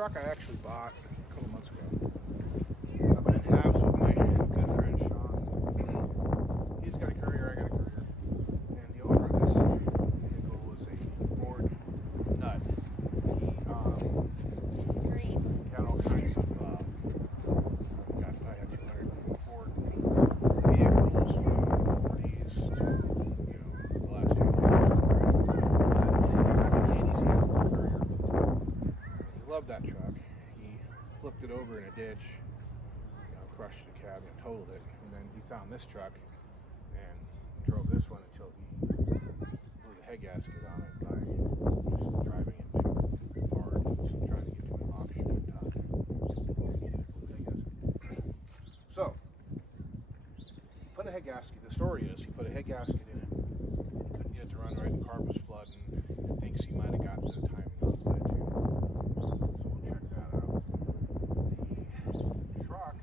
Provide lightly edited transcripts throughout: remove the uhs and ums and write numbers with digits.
truck I actually bought a couple months ago. I've been in halves with my good friend Sean. He's got a Courier, I got a Courier. And the owner of this vehicle was a Ford nut. He had all kinds of, got probably had 200 Ford vehicles from 40s to, the last few years. Back in the 80s, he had a Ford Courier. He loved that truck. He flipped it over in a ditch, crushed the cab and totaled it. And then he found this truck and drove this one until he blew the head gasket on it by just driving it too hard, just trying to get to an auction at the time. So, he put a head gasket. The story is he put a head gasket in it. He couldn't get it to run right. The car was flooding. He thinks he might have got the timing off that too. So we'll check that out. The truck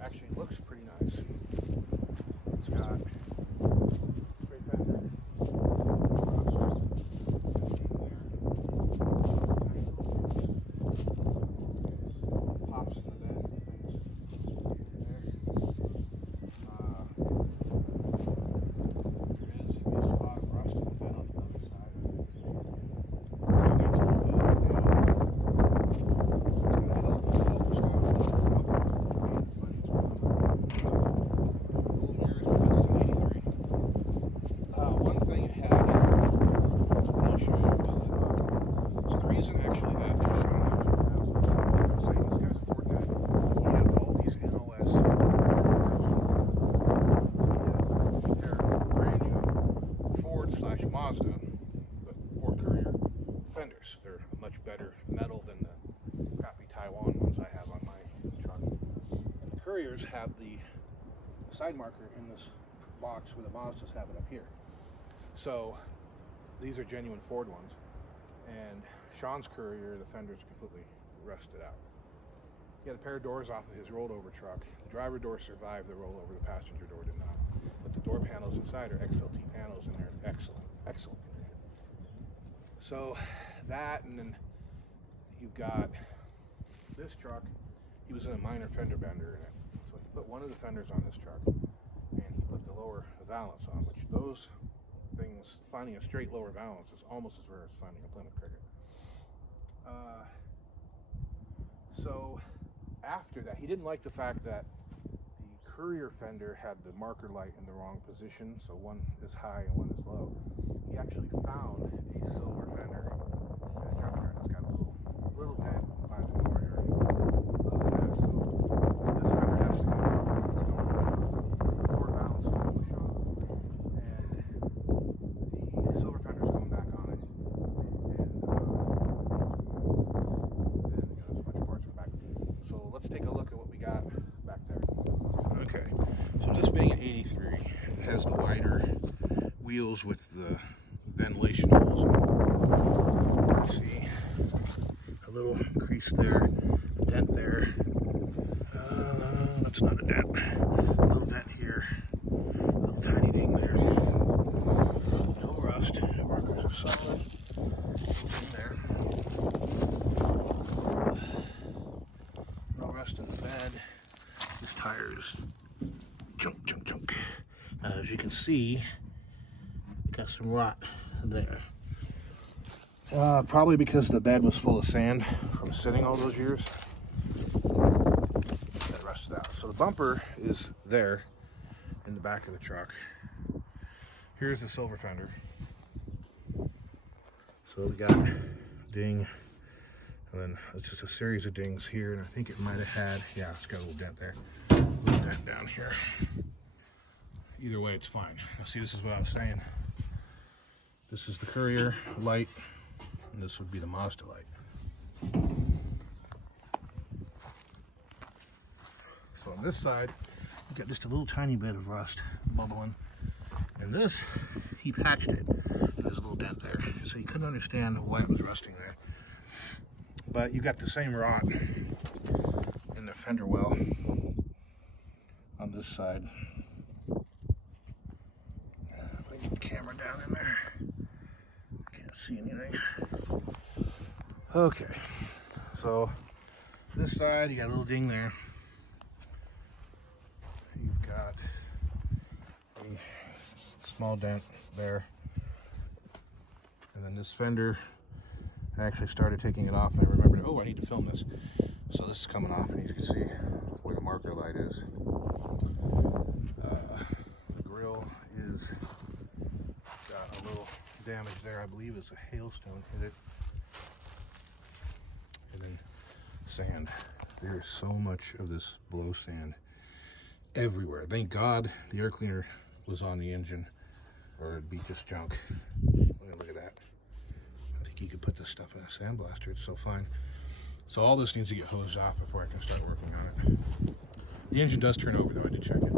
actually looks pretty nice. It's got straight fender, pops in the bed. There is a spot of rust in the bed on the other side. That's a little bit of one thing it had, I'll show you. So the reason actually that they're showing up, I'm saying this guy's a Ford guy. He had all these NOS. They're brand new Ford / Mazda, but Ford Courier fenders. They're much better metal than the crappy Taiwan ones I have on my truck. And the Couriers have the side marker in this box where the Mazdas have it up here. So these are genuine Ford ones, and Sean's Courier, the fenders are completely rusted out. He had a pair of doors off of his rolled over truck. The driver door survived the rollover, the passenger door did not. But the door panels inside are XLT panels, and they're excellent condition. So that, and then you've got this truck. He was in a minor fender bender in it, so he put one of the fenders on this truck, and he put the lower valance on, which those things, finding a straight lower valance is almost as rare as finding a Plymouth Cricket. So after that, he didn't like the fact that the Courier fender had the marker light in the wrong position, so one is high and one is low. He actually found a silver fender in a junkyard. It's got a little dent by the door area. So this fender has to come out. It's going lower valance is going to shot. And the silver fender's going back on it. And then there's a bunch of parts in the back. So let's take a look at what we got back there. Okay, so this being an 83, it has the wider wheels with the ventilation holes. See, a little crease there, a dent there. That's not a dent. A little dent here, a little tiny ding there. No rust. The markers are solid. Nothing there. No rust in the bed. This tire is chunk. As you can see, got some rot there. Probably because the bed was full of sand from sitting all those years. That rusted out. So the bumper is there in the back of the truck. Here's the silver fender. So we got ding, and then it's just a series of dings here, and I think it might have had, yeah, it's got a little dent there, a little dent down here. Either way, it's fine. Now see, this is what I was saying. This is the Courier light, and this would be the Mazda light. So on this side, you got just a little tiny bit of rust bubbling. And this, he patched it. There's a little dent there. So you couldn't understand why it was rusting there. But you got the same rot in the fender well on this side. Let me get the camera down in there. Can't see anything. Okay. So this side, you got a little ding there. You've got a small dent there. And then this fender, I actually started taking it off and I remembered, oh, I need to film this. So this is coming off and you can see where the marker light is. The grill is got a little damage there. I believe it's a hailstone hit it. And then sand. There's so much of this blow sand everywhere. Thank God the air cleaner was on the engine or it'd be just junk. Look at that. I think you could put this stuff in a sandblaster. It's so fine. So all this needs to get hosed off before I can start working on it. The engine does turn over though. I did check it.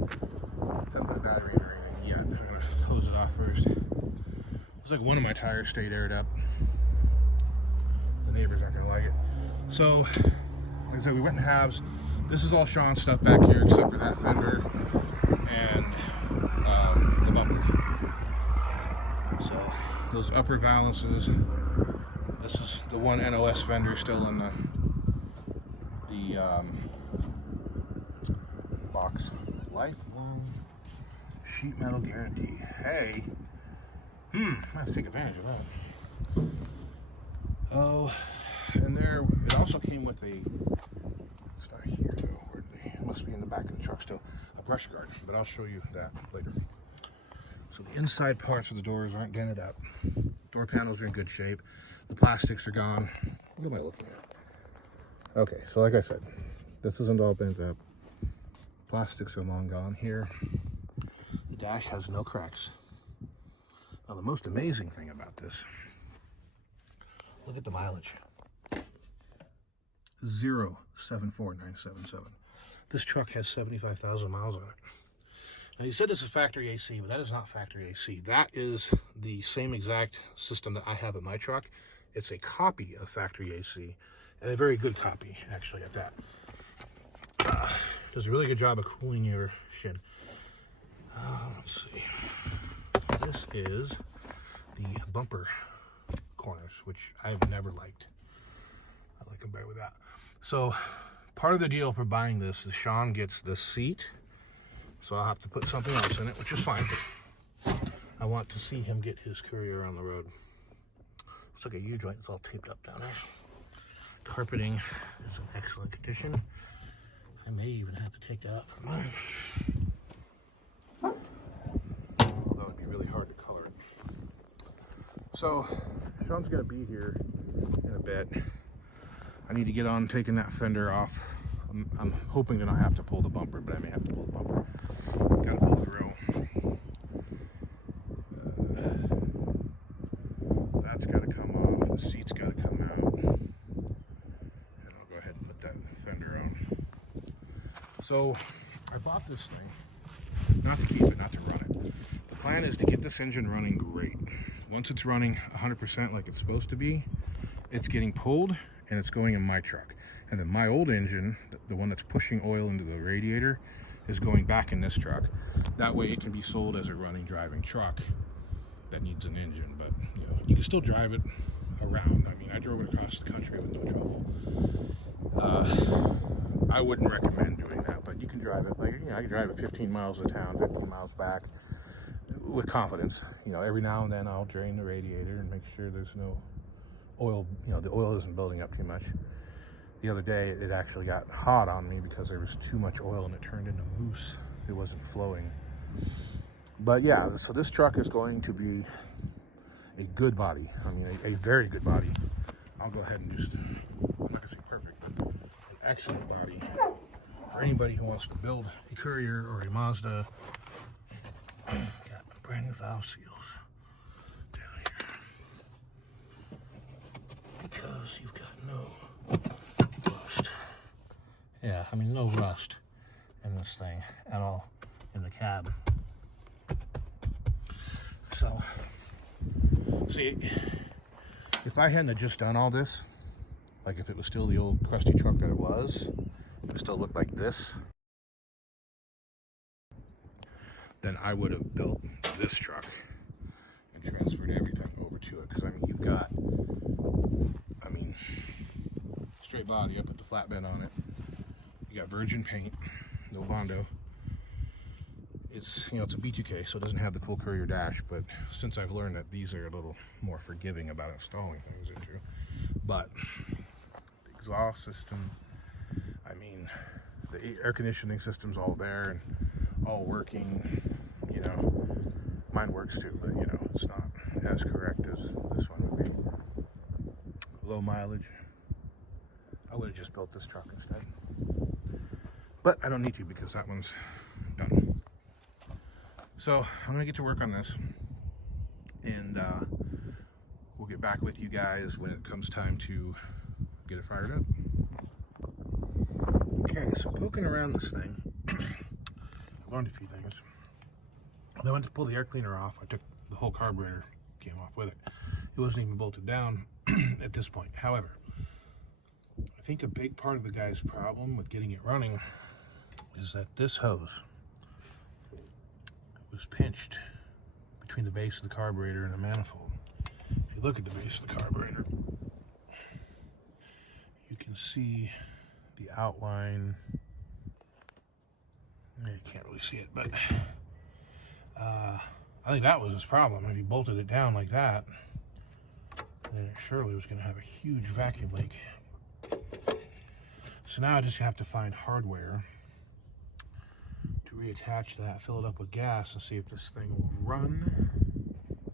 Haven't put a battery in or anything yet. I'm gonna hose it off first. Looks like one of my tires stayed aired up. The neighbors aren't gonna like it. So, like I said, we went in halves. This is all Sean's stuff back here, except for that fender and the bumper. So those upper valances. This is the one NOS fender still in the box. Lifelong sheet metal guarantee. Hey, I have to take advantage of that. Oh, and there, it also came with a, it's not here though, where it must be in the back of the truck still, a brush guard, but I'll show you that later. So the inside parts of the doors aren't dented up. Door panels are in good shape. The plastics are gone. What am I looking at? Okay, so like I said, this isn't all bent up. Plastics are long gone here. The dash has no cracks. Now the most amazing thing about this, look at the mileage. 0,74977. This truck has 75,000 miles on it. Now you said this is factory AC, but that is not factory AC. That is the same exact system that I have in my truck. It's a copy of factory AC, and a very good copy, actually, at that. Does a really good job of cooling your shin. Let's see. This is the bumper corners, which I've never liked. I like them better with that. So part of the deal for buying this is Sean gets the seat, so I'll have to put something else in it, which is fine. I want to see him get his Courier on the road. Looks like a U-joint. It's all taped up down there. Carpeting is in excellent condition. I may even have to take that out for mine. Although it'd be really hard to color it. So Sean's gonna be here in a bit. I need to get on taking that fender off. I'm hoping to not have to pull the bumper, but I may have to pull the bumper. Gotta pull the row. That's gotta come off. The seat's gotta come out. And I'll go ahead and put that fender on. So I bought this thing, not to keep it, not to run it. The plan is to get this engine running great. Once it's running 100% like it's supposed to be, it's getting pulled and it's going in my truck. And then my old engine, the one that's pushing oil into the radiator, is going back in this truck. That way it can be sold as a running, driving truck that needs an engine. But you know, you can still drive it around. I mean, I drove it across the country with no trouble. I wouldn't recommend doing that, but you can drive it. Like, you know, I can drive it 15 miles to town, 15 miles back with confidence. You know, every now and then I'll drain the radiator and make sure there's no oil, you know, the oil isn't building up too much. The other day it actually got hot on me because there was too much oil and it turned into mousse. It wasn't flowing. But yeah, so this truck is going to be a good body. I mean, a very good body. I'll go ahead and just, I'm not gonna say perfect, but an excellent body for anybody who wants to build a Courier or a Mazda. Got brand new valve seals down here because you've got no rust. Yeah, I mean, no rust in this thing at all in the cab. So, see, if I hadn't just done all this, like if it was still the old crusty truck that it was, it would still look like this, then I would have built this truck and transferred everything over to it. Because I mean, you've got, I mean, straight body. I put the flatbed on it. You got virgin paint, no Bondo. It's, you know, it's a B2K, so it doesn't have the cool courier dash, but since I've learned that these are a little more forgiving about installing things into, but the exhaust system, I mean, the air conditioning system's all there and all working, you know. Mine works too, but you know, it's not as correct as this one would be. Low mileage. I would have just built this truck instead, but I don't need to because that one's done. So I'm gonna get to work on this, and we'll get back with you guys when it comes time to get it fired up. Okay, so poking around this thing, I learned a few things. When I went to pull the air cleaner off, I took the whole carburetor, came off with it. It wasn't even bolted down at this point. However, I think a big part of the guy's problem with getting it running is that this hose was pinched between the base of the carburetor and the manifold. If you look at the base of the carburetor, you can see the outline. You can't really see it, but I think that was his problem. If he bolted it down like that, then it surely was going to have a huge vacuum leak. So now I just have to find hardware to reattach that, fill it up with gas, and see if this thing will run.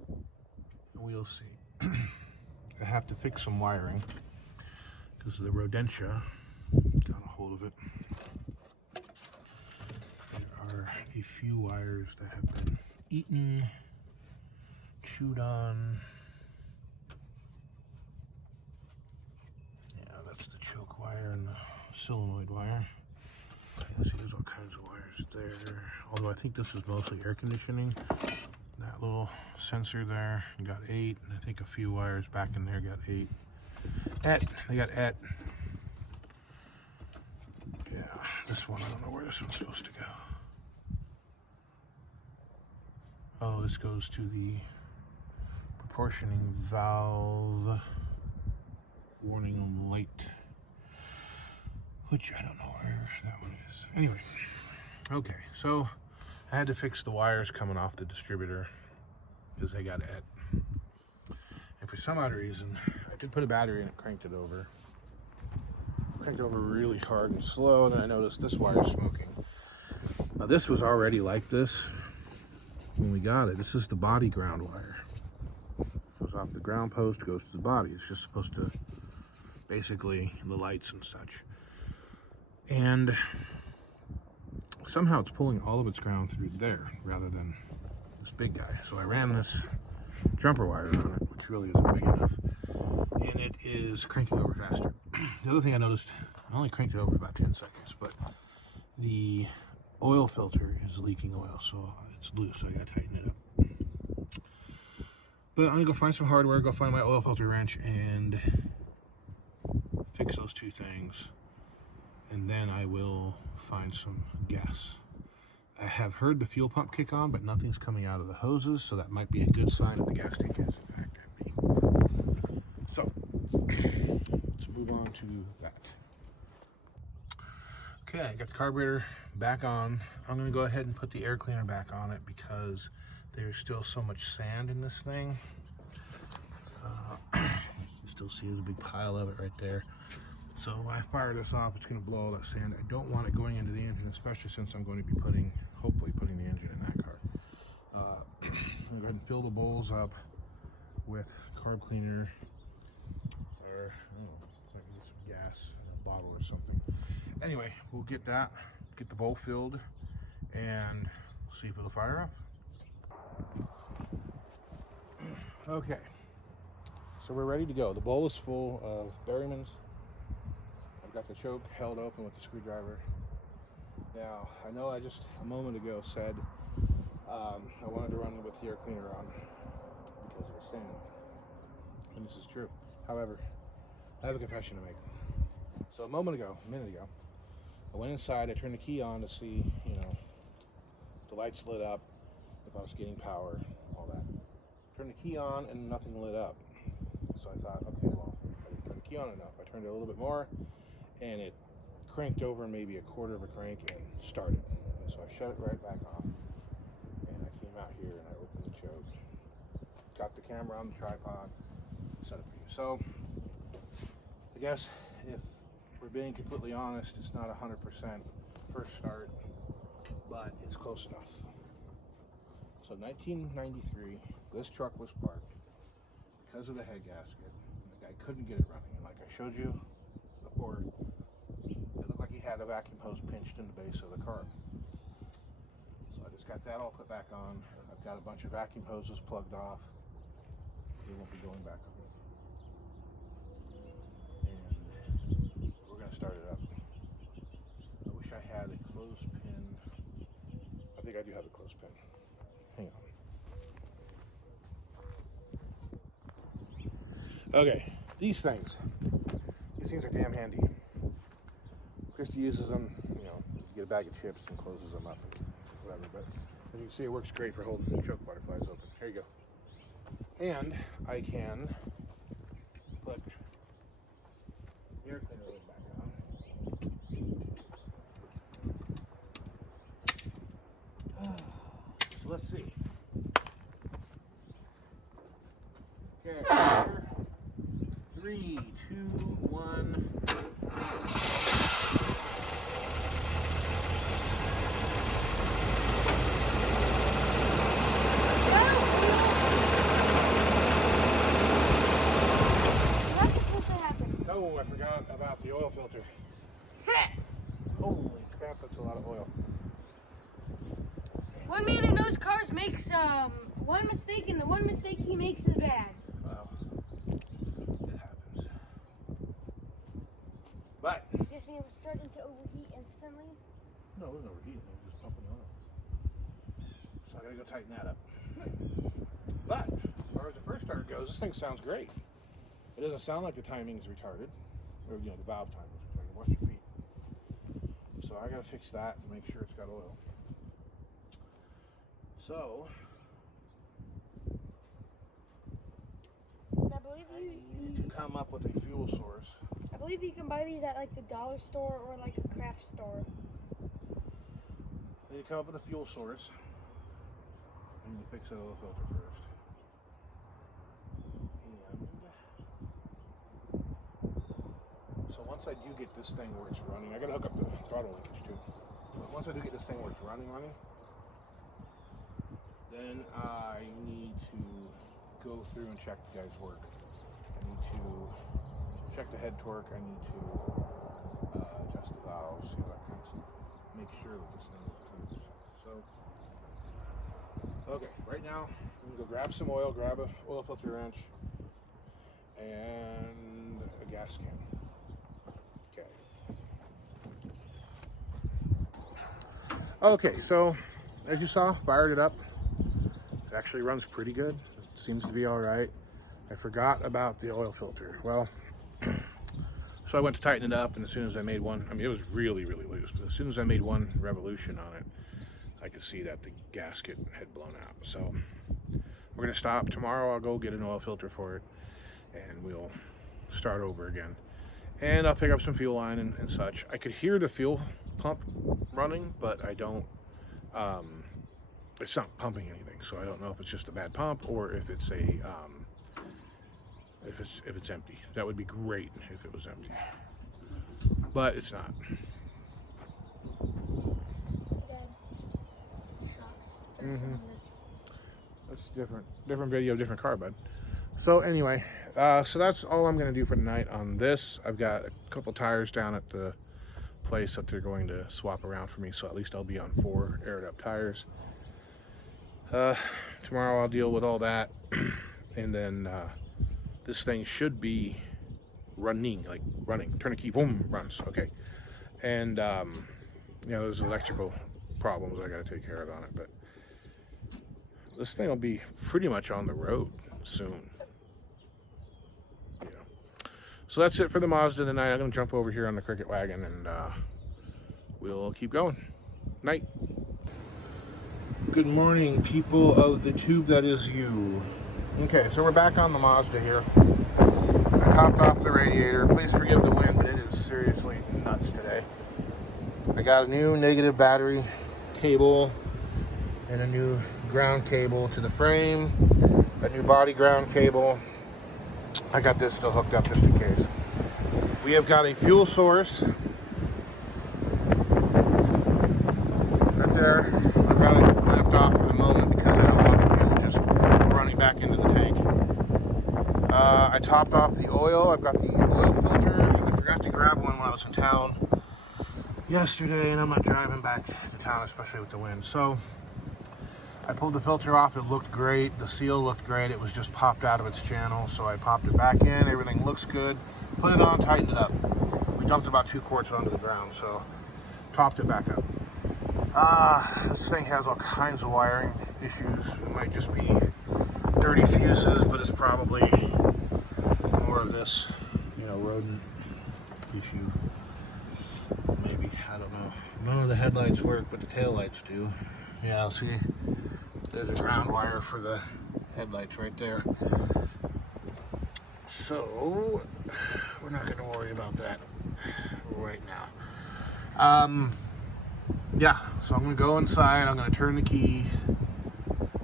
And we'll see. I have to fix some wiring because the rodentia got a hold of it. There are a few wires that have been eaten, chewed on. Yeah, that's the choke wire and the solenoid wire. You see there's all kinds of wires there. Although I think this is mostly air conditioning. That little sensor there got 8, and I think a few wires back in there got 8. They got Et. Yeah, this one, I don't know where this one's supposed to go. Oh, this goes to the proportioning valve warning light, which I don't know where that one is. Anyway, okay, so I had to fix the wires coming off the distributor because they got Et. And for some odd reason, I did put a battery in it, cranked it over really hard and slow, and then I noticed this wire smoking. Now this was already like this when we got it. This is the body ground wire. Goes off the ground post, goes to the body. It's just supposed to basically the lights and such. And somehow it's pulling all of its ground through there rather than this big guy. So I ran this jumper wire on it, which really isn't big enough, and it is cranking over faster. The other thing I noticed, I only cranked it over about 10 seconds, but the oil filter is leaking oil, so it's loose, so I gotta tighten it up. But I'm gonna go find some hardware, go find my oil filter wrench, and fix those two things, and then I will find some gas. I have heard the fuel pump kick on, but nothing's coming out of the hoses, so that might be a good sign that the gas tank is in fact empty. So let's move on to that. Okay, I got the carburetor back on. I'm gonna go ahead and put the air cleaner back on it because there's still so much sand in this thing. You still see there's a big pile of it right there. So when I fire this off, it's gonna blow all that sand. I don't want it going into the engine, especially since I'm going to be hopefully putting the engine in that car. I'm gonna go ahead and fill the bowls up with carb cleaner, or maybe some gas in a bottle or something. Anyway, we'll get the bowl filled, and see if it'll fire up. Okay, so we're ready to go. The bowl is full of Berryman's. I've got the choke held open with the screwdriver. Now, I know I just a moment ago said I wanted to run with the air cleaner on because of the sand, and this is true. However, I have a confession to make. So a minute ago, I went inside, I turned the key on to see, if the lights lit up, if I was getting power, all that. Turned the key on and nothing lit up. So I thought, okay, well, I didn't turn key on enough. I turned it a little bit more, and it cranked over maybe a quarter of a crank and started. And so I shut it right back off, and I came out here and I opened the choke, got the camera on the tripod, set it for you. So I guess if we're being completely honest, it's not 100% first start, but it's close enough. So 1993, this truck was parked because of the head gasket. The guy couldn't get it running, and like I showed you before, it looked like he had a vacuum hose pinched in the base of the car. So I just got that all put back on. I've got a bunch of vacuum hoses plugged off. They won't be going back on. And we're going to start it up. I wish I had a clothespin. I think I do have a clothespin. Hang on. Okay, these things are damn handy. Christy uses them, you know, to get a bag of chips and closes them up and whatever, but as you can see, it works great for holding the choke butterflies open. Here you go. And I can put the air cleaner lid back on. So let's see. Okay, 3, 2, 1. Oh, I forgot about the oil filter. Holy crap, that's a lot of oil. One man who knows cars makes one mistake, and the one mistake he makes is bad. Well, it happens. But I'm guessing it was starting to overheat instantly. no, it wasn't overheating. It was just pumping oil. So I gotta go tighten that up. But as far as the first start goes, this thing sounds great. It doesn't sound like the timing is retarded, or you know, the valve timing is retarded. Watch your feet. So I gotta fix that and make sure it's got oil. So I believe I need to come up with a fuel source. I believe you can buy these at like the dollar store or like a craft store. I need to come up with a fuel source. I need to fix that oil filter first. So once I do get this thing where it's running, I gotta hook up the throttle linkage too. But once I do get this thing where it's running, then I need to go through and check the guy's work. I need to check the head torque. I need to adjust the valves, you know, that kind of stuff. Make sure that this thing is 100%. So, okay, right now I'm gonna go grab some oil, grab a oil filter wrench, and a gas can. Okay, so as you saw, fired it up. It actually runs pretty good. It seems to be all right. I forgot about the oil filter. Well, so I went to tighten it up, and as soon as I made one, I mean, it was really, really loose, but as soon as I made one revolution on it, I could see that the gasket had blown out. So we're gonna stop. Tomorrow I'll go get an oil filter for it, and we'll start over again. And I'll pick up some fuel line and such. I could hear the fuel pump running, but I don't, it's not pumping anything, so I don't know if it's just a bad pump or if it's a, if it's empty. That would be great if it was empty, but it's not. Dad, shocks. That's different video, different car, bud. So anyway, so that's all I'm gonna do for tonight on this. I've got a couple tires down at the place that they're going to swap around for me, so at least I'll be on 4 aired up tires. Tomorrow I'll deal with all that, and then this thing should be running, like running. Turn a key, boom, runs. Okay, and you know, there's electrical problems I got to take care of on it, but this thing will be pretty much on the road soon. So that's it for the Mazda tonight. I'm going to jump over here on the Cricket wagon, and we'll keep going. Night. Good morning, people of the tube that is you. Okay, so we're back on the Mazda here. I topped off the radiator. Please forgive the wind, but it is seriously nuts today. I got a new negative battery cable and a new ground cable to the frame, a new body ground cable. I got this still hooked up just in case. We have got a fuel source right there. I've got it clamped off for the moment because I don't want the fuel just running back into the tank. I topped off the oil. I've got the oil filter. I forgot to grab one when I was in town yesterday, and I'm not driving back to town, especially with the wind. So I pulled the filter off. It looked great. The seal looked great. It was just popped out of its channel, so I popped it back in. Everything looks good. Put it on, tightened it up. We dumped about 2 quarts onto the ground, so topped it back up. This thing has all kinds of wiring issues. It might just be dirty fuses, but it's probably more of this, rodent issue. Maybe, I don't know. None of the headlights work, but the tail lights do. Yeah, see, there's a ground wire for the headlights right there. So, we're not going to worry about that right now. Yeah, so I'm going to go inside, I'm going to turn the key,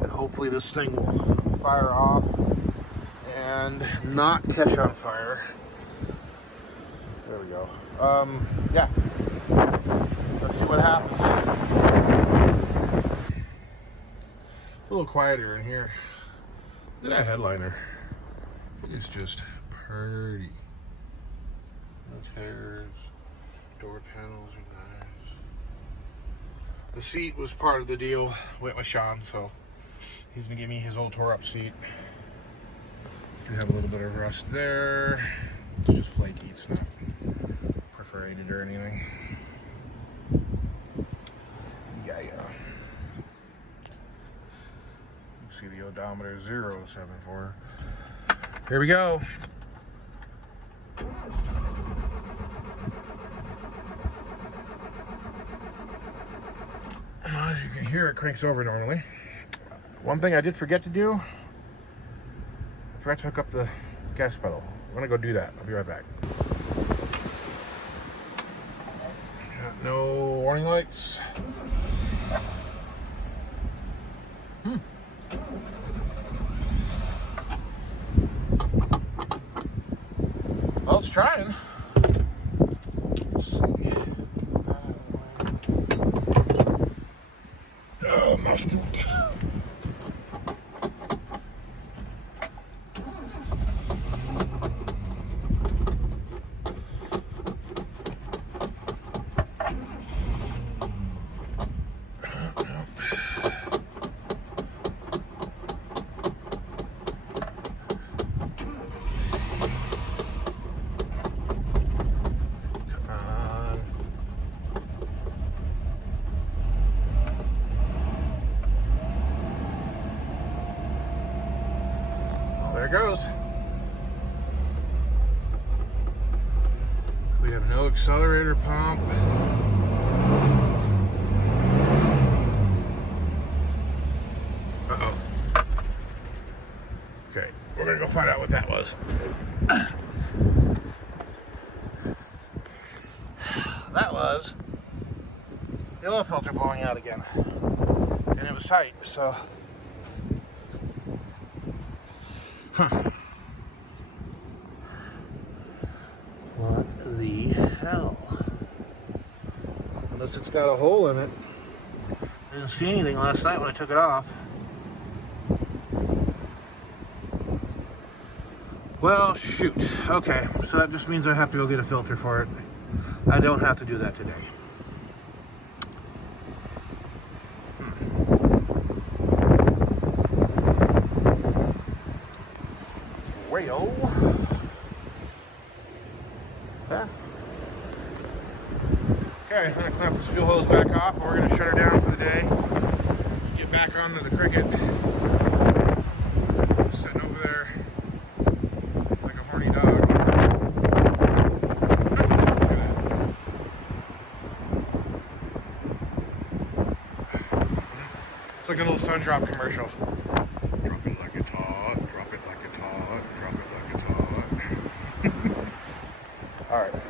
and hopefully this thing will fire off and not catch on fire. There we go. Yeah, let's see what happens. A little quieter in here. Look at that headliner. It's just pretty. No tears. Door panels are nice. The seat was part of the deal with Sean, so he's gonna give me his old tore up seat. Do have a little bit of rust there. It's just flaky, it's not perforated or anything. Yeah. See the odometer 074. Here we go. As you can hear, it cranks over normally. One thing I did forget to do, I forgot to hook up the gas pedal. I'm gonna go do that. I'll be right back. Got no warning lights. Well, it's trying. Let's see. Oh, mouse poop. There it goes. We have no accelerator pump. Uh-oh. Okay, we're gonna go find out what that was. That was the oil filter blowing out again. And it was tight, so. What the hell? Unless it's got a hole in it. I didn't see anything last night when I took it off. Well, shoot. Okay, so that just means I have to go get a filter for it. I don't have to do that today. Well, yeah. Okay, I'm gonna clamp this fuel hose back off, and we're gonna shut her down for the day. Get back onto the Cricket. Sitting over there like a horny dog. It's like a little sun drop commercial. Drop it like it's hot, drop it like it's hot, drop it like it's hot. All right.